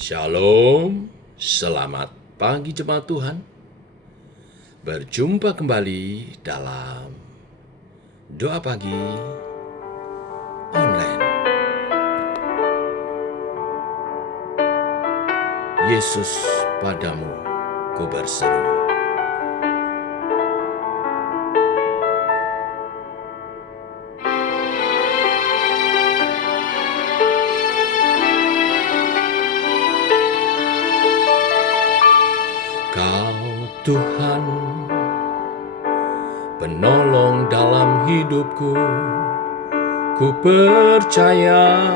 Shalom, selamat pagi jemaat Tuhan. Berjumpa kembali dalam doa pagi online. Yesus, padamu ku berseru. Kau Tuhan, penolong dalam hidupku, ku percaya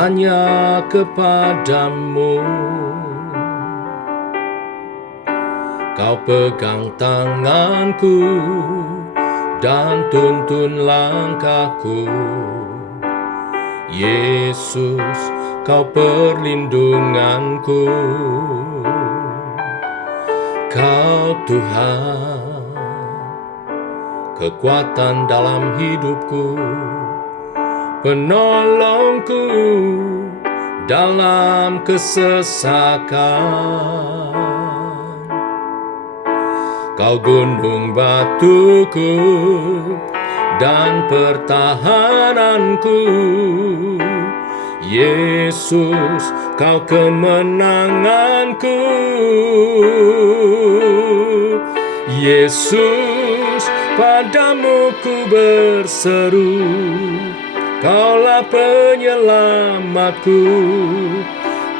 hanya kepadamu. Kau pegang tanganku dan tuntun langkahku. Yesus, kau perlindunganku. Kau Tuhan, kekuatan dalam hidupku, penolongku dalam kesesakan. Kau gunung batuku dan pertahananku. Yesus, kau kemenanganku. Yesus, padamu ku berseru. Kaulah penyelamatku.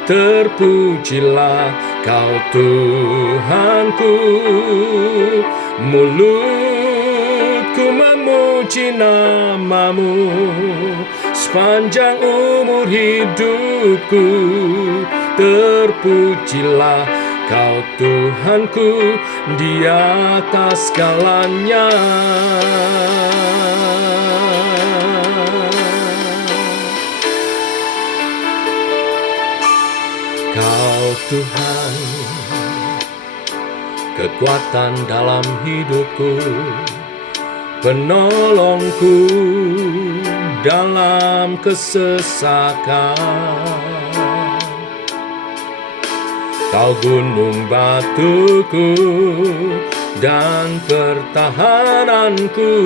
Terpujilah kau Tuhanku. Mulutku memuji namamu sepanjang umur hidupku. Terpujilah kau Tuhanku di atas segalanya. Kau Tuhan, kekuatan dalam hidupku, penolongku dalam kesesakan. Kau gunung batuku dan pertahananku.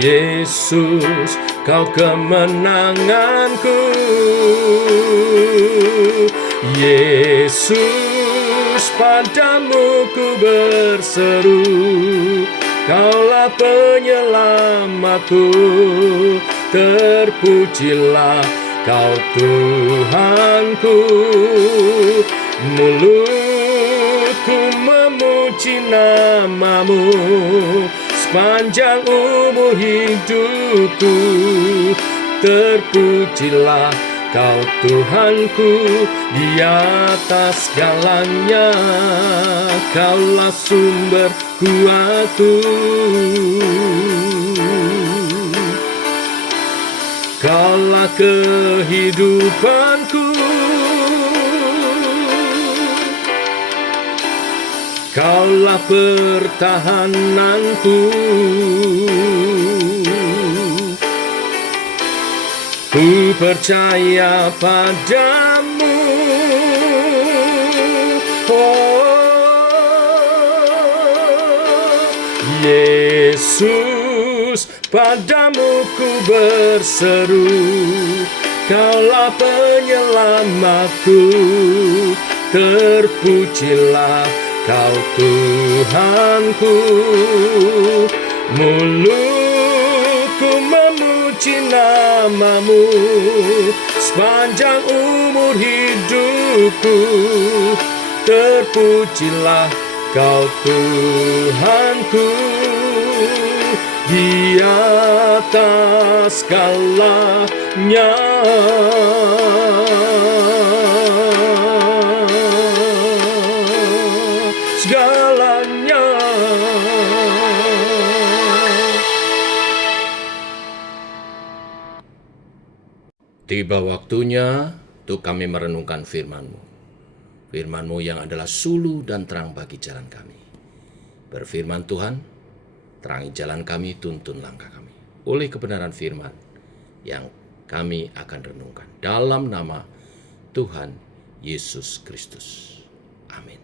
Yesus, kau kemenanganku. Yesus, padamu ku berseru. Kaulah penyelamatku. Terpujilah kau Tuhanku. Mulutku memuji namamu sepanjang umur hidupku. Terpujilah kau Tuhanku di atas segalanya. Kaulah sumber kuatku. Kaulah kehidupanku. Kaulah pertahananku. Ku percaya padamu. Yesus, padamu ku berseru. Kaulah penyelamatku. Terpujilah kau Tuhanku. Mulutku memuji namamu sepanjang umur hidupku. Terpujilah kau Tuhanku di atas segalanya. Segalanya. Tiba waktunya untuk kami merenungkan firman-Mu. Firman-Mu yang adalah suluh dan terang bagi jalan kami. Berfirman Tuhan, terangi jalan kami, tuntun langkah kami. Oleh kebenaran firman yang kami akan renungkan. Dalam nama Tuhan Yesus Kristus. Amin.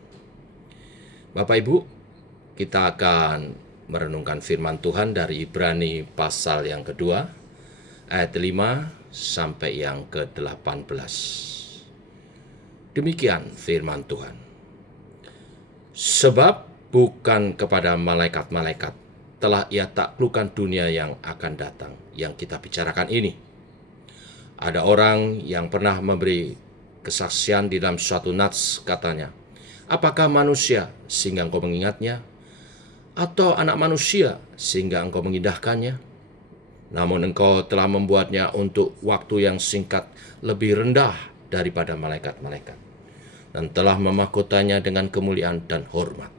Bapak Ibu, kita akan merenungkan firman Tuhan dari Ibrani pasal yang kedua, ayat 5 sampai yang ke-18. Demikian firman Tuhan. Sebab bukan kepada malaikat-malaikat telah ia taklukkan dunia yang akan datang, yang kita bicarakan ini. Ada orang yang pernah memberi kesaksian di dalam suatu nats, katanya, apakah manusia sehingga engkau mengingatnya? Atau anak manusia sehingga engkau mengindahkannya? Namun engkau telah membuatnya untuk waktu yang singkat lebih rendah daripada malaikat-malaikat, dan telah memahkotanya dengan kemuliaan dan hormat.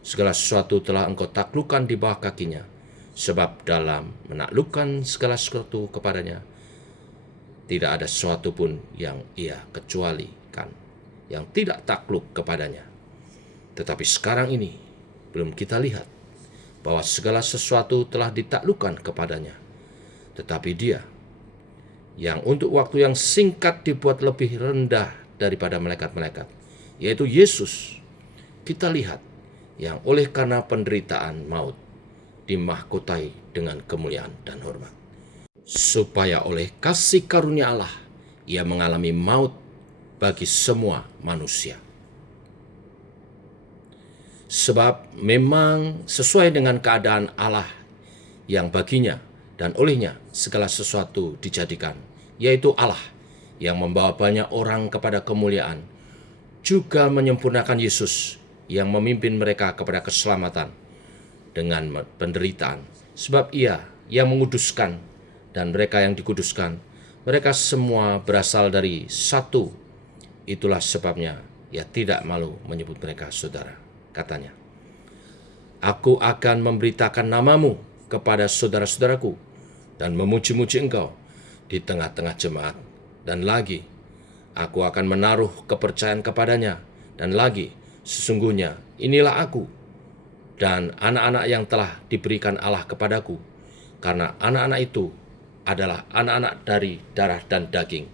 Segala sesuatu telah engkau taklukkan di bawah kakinya, sebab dalam menaklukkan segala sesuatu kepadanya, tidak ada sesuatu pun yang ia kecualikan, yang tidak takluk kepadanya. Tetapi sekarang ini belum kita lihat bahwa segala sesuatu telah ditaklukkan kepadanya. Tetapi dia, yang untuk waktu yang singkat dibuat lebih rendah daripada malaikat-malaikat, yaitu Yesus, kita lihat, yang oleh karena penderitaan maut dimahkotai dengan kemuliaan dan hormat, supaya oleh kasih karunia Allah ia mengalami maut bagi semua manusia. Sebab memang sesuai dengan keadaan Allah yang baginya dan olehnya segala sesuatu dijadikan, yaitu Allah yang membawa banyak orang kepada kemuliaan, juga menyempurnakan Yesus yang memimpin mereka kepada keselamatan dengan penderitaan. Sebab ia yang menguduskan, dan mereka yang dikuduskan, mereka semua berasal dari satu. Itulah sebabnya ia tidak malu menyebut mereka saudara. Katanya, aku akan memberitakan namamu kepada saudara-saudaraku dan memuji-muji engkau di tengah-tengah jemaat. Dan lagi, aku akan menaruh kepercayaan kepadanya. Dan lagi, sesungguhnya inilah aku dan anak-anak yang telah diberikan Allah kepadaku, karena anak-anak itu adalah anak-anak dari darah dan daging,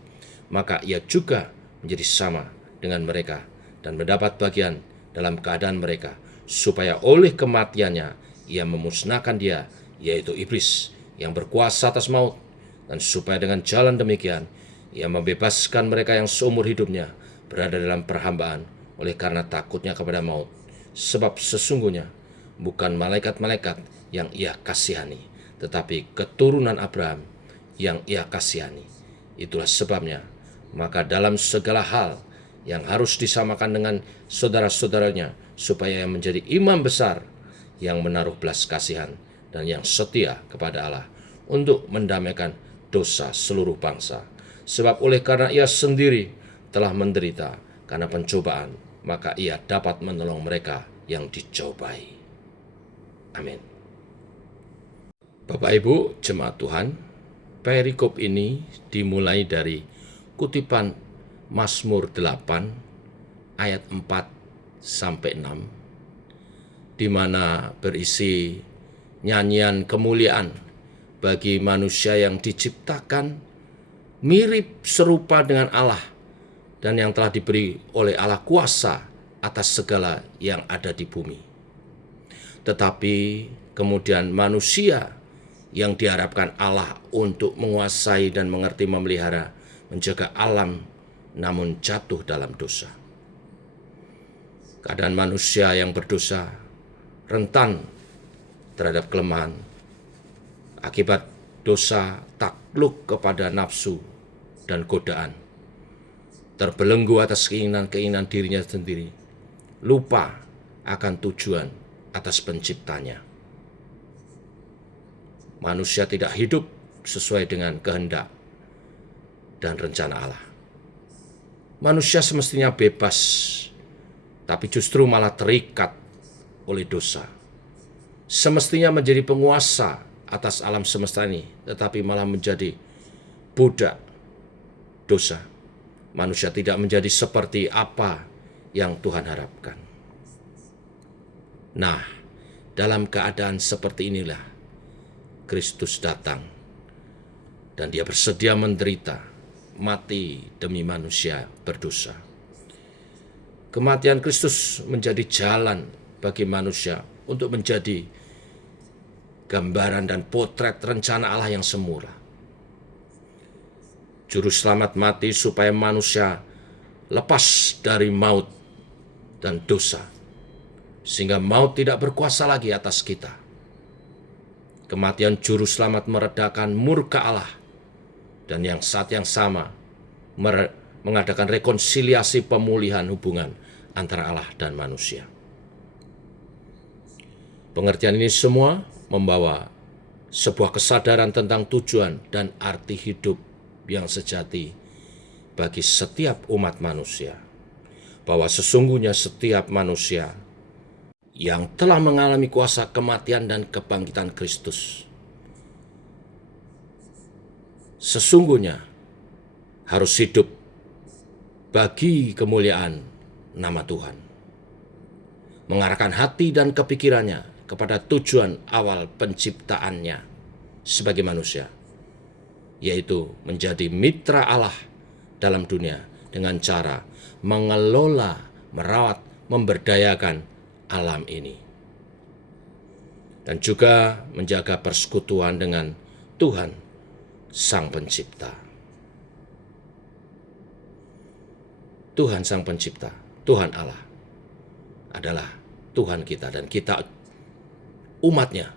maka ia juga menjadi sama dengan mereka dan mendapat bagian dalam keadaan mereka, supaya oleh kematiannya ia memusnahkan dia, yaitu iblis yang berkuasa atas maut, dan supaya dengan jalan demikian ia membebaskan mereka yang seumur hidupnya berada dalam perhambaan oleh karena takutnya kepada maut. Sebab sesungguhnya bukan malaikat-malaikat yang ia kasihani, tetapi keturunan Abraham yang ia kasihani. Itulah sebabnya, maka dalam segala hal yang harus disamakan dengan saudara-saudaranya, supaya ia menjadi imam besar yang menaruh belas kasihan dan yang setia kepada Allah untuk mendamaikan dosa seluruh bangsa. Sebab oleh karena ia sendiri telah menderita karena pencobaan, maka ia dapat menolong mereka yang dicobai. Amin. Bapak Ibu jemaat Tuhan, perikop ini dimulai dari kutipan Mazmur 8 ayat 4 sampai 6, di mana berisi nyanyian kemuliaan bagi manusia yang diciptakan mirip serupa dengan Allah dan yang telah diberi oleh Allah kuasa atas segala yang ada di bumi. Tetapi kemudian manusia yang diharapkan Allah untuk menguasai dan mengerti memelihara, menjaga alam, namun jatuh dalam dosa. Keadaan manusia yang berdosa rentan terhadap kelemahan. Akibat dosa takluk kepada nafsu dan godaan, terbelenggu atas keinginan-keinginan dirinya sendiri, lupa akan tujuan atas penciptanya. Manusia tidak hidup sesuai dengan kehendak dan rencana Allah. Manusia semestinya bebas, tapi justru malah terikat oleh dosa. Semestinya menjadi penguasa atas alam semesta ini, tetapi malah menjadi budak dosa. Manusia tidak menjadi seperti apa yang Tuhan harapkan. Nah, dalam keadaan seperti inilah Kristus datang, dan dia bersedia menderita mati demi manusia berdosa. Kematian Kristus menjadi jalan bagi manusia untuk menjadi gambaran dan potret rencana Allah yang semula. Juru selamat mati supaya manusia lepas dari maut dan dosa, sehingga maut tidak berkuasa lagi atas kita. Kematian juru selamat meredakan murka Allah, dan yang saat yang sama mengadakan rekonsiliasi pemulihan hubungan antara Allah dan manusia. Pengertian ini semua membawa sebuah kesadaran tentang tujuan dan arti hidup yang sejati bagi setiap umat manusia, bahwa sesungguhnya setiap manusia yang telah mengalami kuasa kematian dan kebangkitan Kristus sesungguhnya harus hidup bagi kemuliaan nama Tuhan, mengarahkan hati dan kepikirannya kepada tujuan awal penciptaannya sebagai manusia, yaitu menjadi mitra Allah dalam dunia dengan cara mengelola, merawat, memberdayakan alam ini, dan juga menjaga persekutuan dengan Tuhan Sang Pencipta. Tuhan Sang Pencipta, Tuhan Allah adalah Tuhan kita, dan kita umatnya.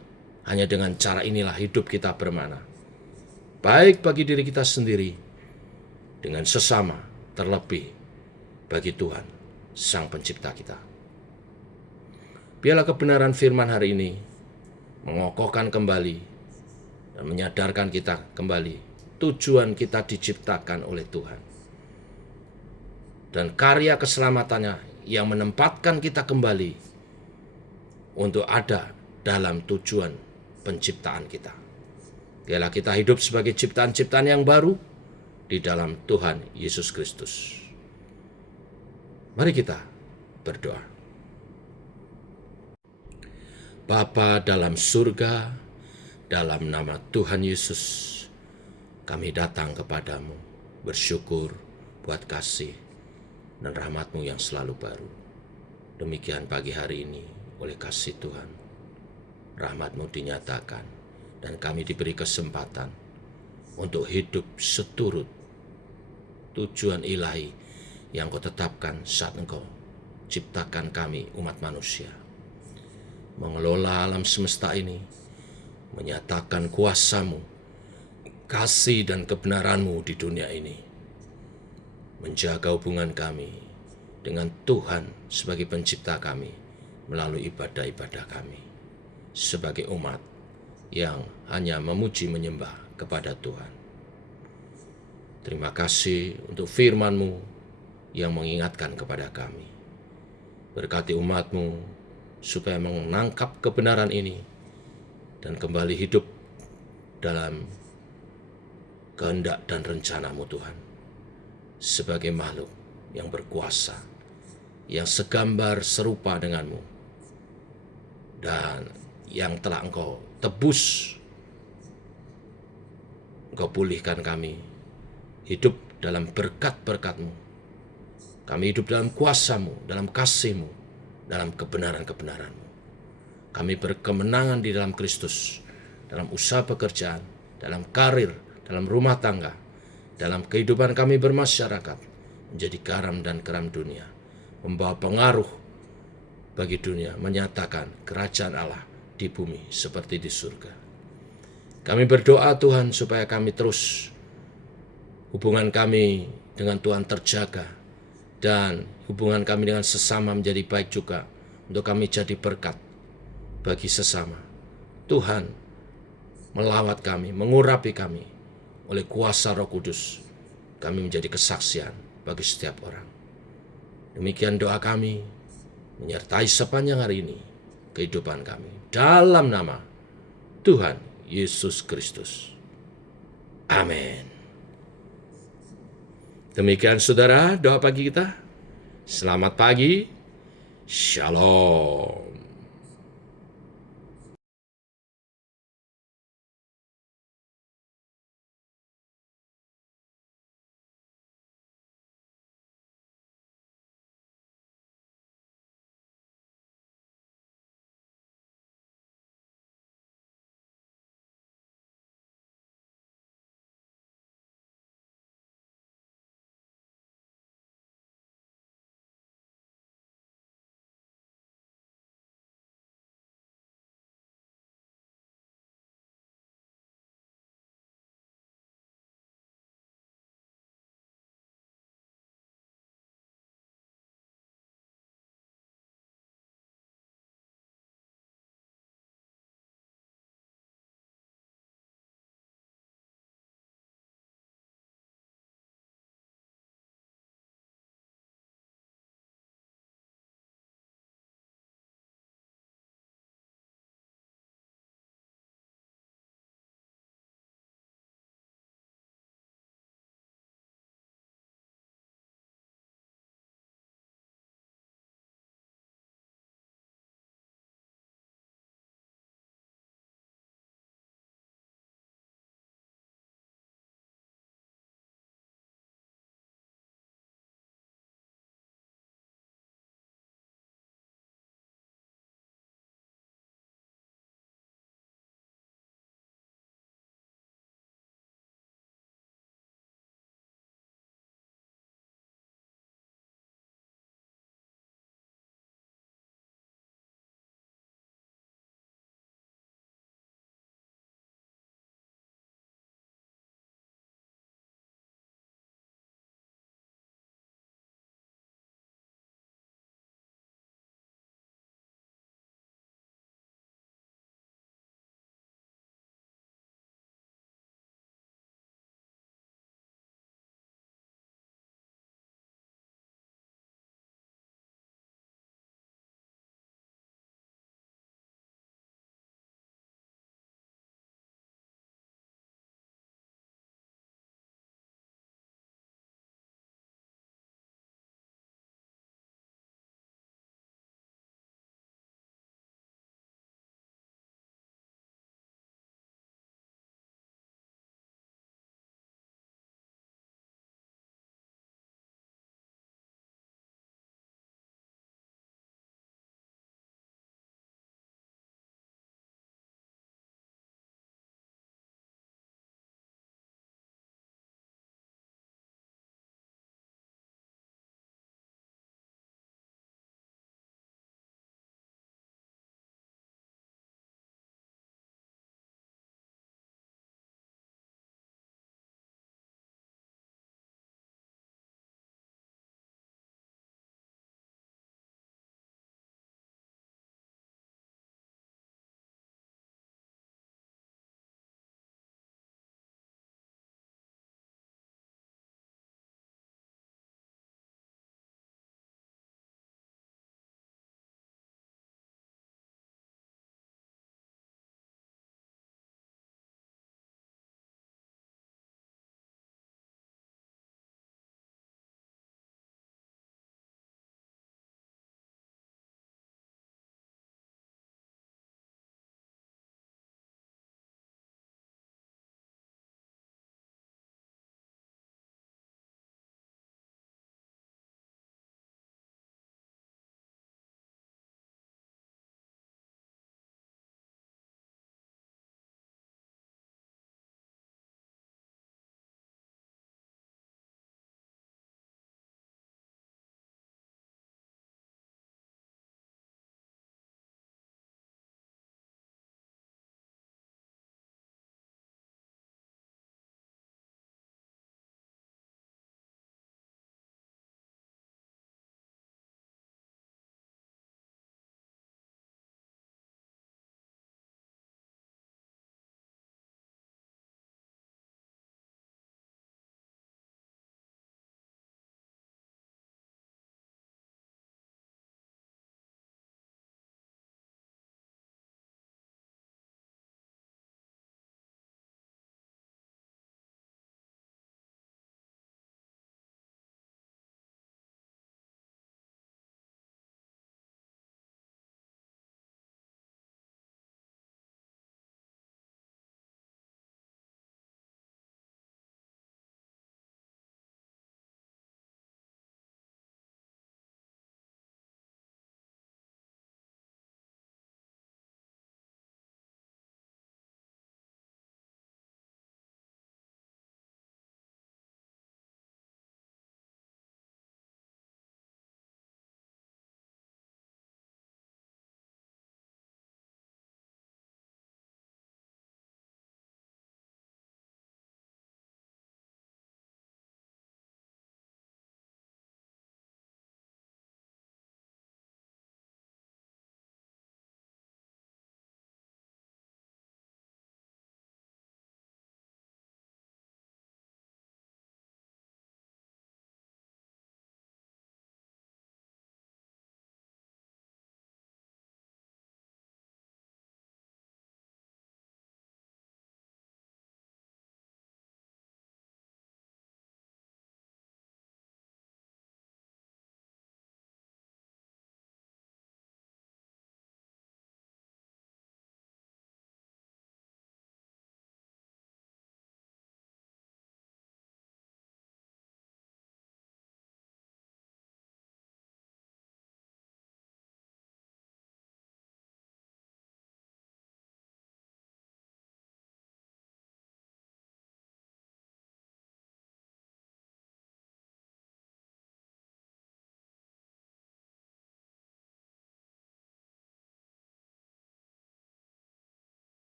Hanya dengan cara inilah hidup kita bermakna, baik bagi diri kita sendiri, dengan sesama, terlebih bagi Tuhan Sang Pencipta kita. Biarlah kebenaran firman hari ini mengokohkan kembali dan menyadarkan kita kembali tujuan kita diciptakan oleh Tuhan, dan karya keselamatannya yang menempatkan kita kembali untuk ada dalam tujuan penciptaan kita. Biarlah kita hidup sebagai ciptaan-ciptaan yang baru di dalam Tuhan Yesus Kristus. Mari kita berdoa. Bapa dalam surga, dalam nama Tuhan Yesus, kami datang kepadamu bersyukur buat kasih dan rahmat-Mu yang selalu baru. Demikian pagi hari ini, oleh kasih Tuhan, rahmat-Mu dinyatakan, dan kami diberi kesempatan untuk hidup seturut tujuan ilahi yang Kau tetapkan saat Engkau ciptakan kami umat manusia. Mengelola alam semesta ini, menyatakan kuasa-Mu, kasih dan kebenaran-Mu di dunia ini, menjaga hubungan kami dengan Tuhan sebagai pencipta kami melalui ibadah-ibadah kami sebagai umat yang hanya memuji menyembah kepada Tuhan. Terima kasih untuk firman-Mu yang mengingatkan kepada kami. Berkati umat-Mu supaya menangkap kebenaran ini dan kembali hidup dalam kehendak dan rencana-Mu Tuhan, sebagai makhluk yang berkuasa, yang segambar serupa dengan-Mu, dan yang telah Engkau tebus, Engkau pulihkan kami, hidup dalam berkat-berkat-Mu. Kami hidup dalam kuasa-Mu, dalam kasih-Mu, dalam kebenaran-kebenaran-Mu. Kami berkemenangan di dalam Kristus, dalam usaha pekerjaan, dalam karir, dalam rumah tangga, dalam kehidupan kami bermasyarakat, menjadi garam dan keram dunia, membawa pengaruh bagi dunia, menyatakan kerajaan Allah di bumi seperti di surga. Kami berdoa Tuhan supaya kami terus, hubungan kami dengan Tuhan terjaga, dan hubungan kami dengan sesama menjadi baik juga, untuk kami jadi berkat bagi sesama. Tuhan melawat kami, mengurapi kami oleh kuasa Roh Kudus, kami menjadi kesaksian bagi setiap orang. Demikian doa kami, menyertai sepanjang hari ini kehidupan kami, dalam nama Tuhan Yesus Kristus. Amin. Demikian saudara doa pagi kita. Selamat pagi. Shalom.